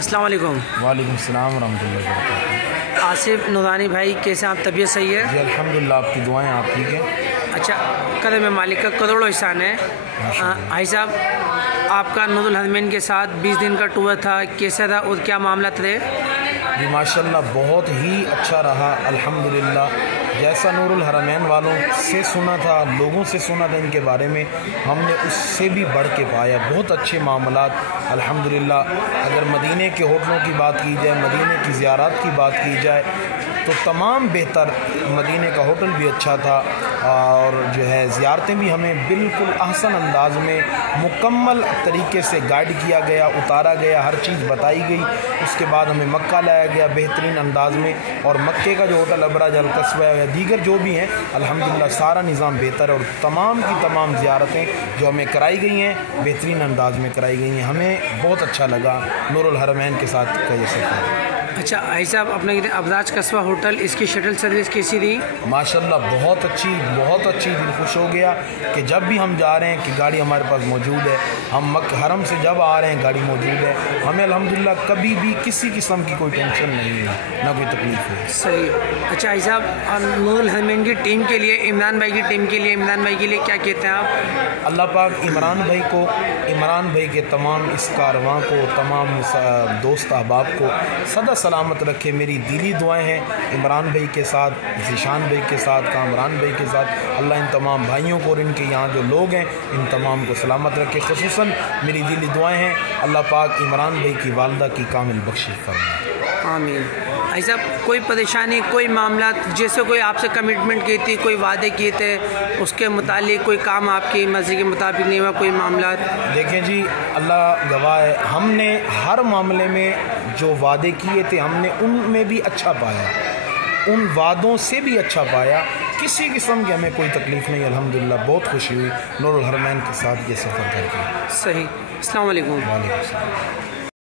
السلام علیکم۔ وعلیکم السلام ورحمۃ اللہ وبرکاتہ۔ آصف نورانی بھائی، کیسے آپ؟ طبیعت صحیح ہے؟ جی الحمدللہ، آپ کی دعائیں، آپ ٹھیک ہیں؟ اچھا، قدم مالک کا کروڑوں احسان ہے۔ بھائی صاحب، آپ کا نور الحرمین کے ساتھ 20 دن کا ٹور تھا، کیسا تھا اور کیا معاملات رہے؟ جی ماشاءاللہ بہت ہی اچھا رہا الحمدللہ۔ جیسا نور الحرمین والوں سے سنا تھا، لوگوں سے سنا تھا ان کے بارے میں، ہم نے اس سے بھی بڑھ کے پایا۔ بہت اچھے معاملات الحمدللہ۔ اگر مدینے کے ہوٹلوں کی بات کی جائے، مدینے کی زیارات کی بات کی جائے تو تمام بہتر۔ مدینے کا ہوٹل بھی اچھا تھا اور جو ہے زیارتیں بھی ہمیں بالکل احسن انداز میں مکمل طریقے سے گائیڈ کیا گیا، اتارا گیا، ہر چیز بتائی گئی۔ اس کے بعد ہمیں مکہ لایا گیا بہترین انداز میں، اور مکے کا جو ہوٹل ابراج القصوہ یا دیگر جو بھی ہیں الحمدللہ سارا نظام بہتر ہے، اور تمام کی تمام زیارتیں جو ہمیں کرائی گئی ہیں بہترین انداز میں کرائی گئی ہیں۔ ہمیں بہت اچھا لگا نور الحرمین کے ساتھ کا یہ سفر۔ اچھا بھائی صاحب، اپنے ابراج قصوہ ہوٹل، اس کی شٹل سروس کیسی رہی؟ ماشاءاللہ بہت اچھی، دل خوش ہو گیا کہ جب بھی ہم جا رہے ہیں کہ گاڑی ہمارے پاس موجود ہے۔ ہم حرم سے جب آ رہے ہیں گاڑی موجود ہے، ہمیں الحمدللہ کبھی بھی کسی قسم کی کوئی ٹینشن نہیں ہے، نہ کوئی تکلیف ہے۔ صحیح۔ اچھا بھائی صاحب، نور الحرمین کی ٹیم کے لیے، عمران بھائی کی ٹیم کے لیے، عمران بھائی کے لیے کیا کہتے ہیں آپ؟ اللہ پاک عمران بھائی کے تمام اس کارواں کو، تمام دوست احباب کو سدا سلامت رکھے۔ میری دلی دعائیں ہیں عمران بھائی کے ساتھ، ذیشان بھائی کے ساتھ، کامران بھائی کے ساتھ۔ اللہ ان تمام بھائیوں کو اور ان کے یہاں جو لوگ ہیں ان تمام کو سلامت رکھے۔ خصوصاً میری دلی دعائیں ہیں اللہ پاک عمران بھائی کی والدہ کی کامل بخشش فرمائے۔ آمین۔ بھائی صاحب، کوئی پریشانی، کوئی معاملات، جیسے کوئی آپ سے کمٹمنٹ کی تھی، کوئی وعدے کیے تھے، اس کے متعلق کوئی کام آپ کی مرضی کے مطابق نہیں ہوا، کوئی معاملات؟ دیکھیں جی، اللہ گواہ ہے، ہم نے ہر معاملے میں جو وعدے کیے تھے ہم نے ان میں بھی اچھا پایا، ان وعدوں سے بھی اچھا پایا۔ کسی قسم کی ہمیں کوئی تکلیف نہیں، الحمدللہ بہت خوشی ہوئی نور الحرمین کے ساتھ یہ سفر کر کے۔ صحیح۔ السلام علیکم۔ وعلیکم السلام۔